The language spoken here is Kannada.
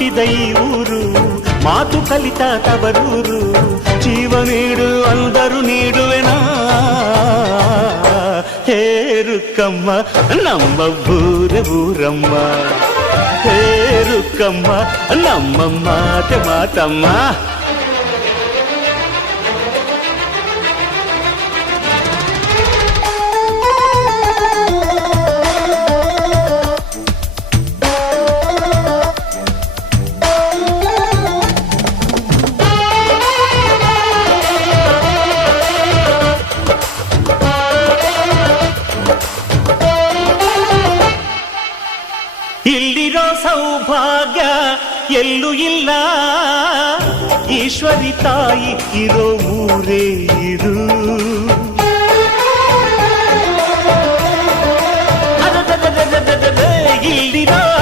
ಹುಟ್ಟಿದ ಈ ಊರು ಮಾತು ಕಲಿತ ತವರೂರು ಜೀವ ನೀಡು ಅಂದರು ನೀಡುವೆನಾ ಹೇರುಕಮ್ಮ ನಮ್ಮ ಊರಮ್ಮ ಹೇರುಕಮ್ಮ ನಮ್ಮ ಮಾತಮ್ಮ ಇಲ್ಲಿರೋ ಸೌಭಾಗ್ಯ ಎಲ್ಲೂ ಇಲ್ಲ ಈಶ್ವರಿ ತಾಯಿ ಇರೋ ಊರೇ ಇದು ಇಲ್ಲಿರೋ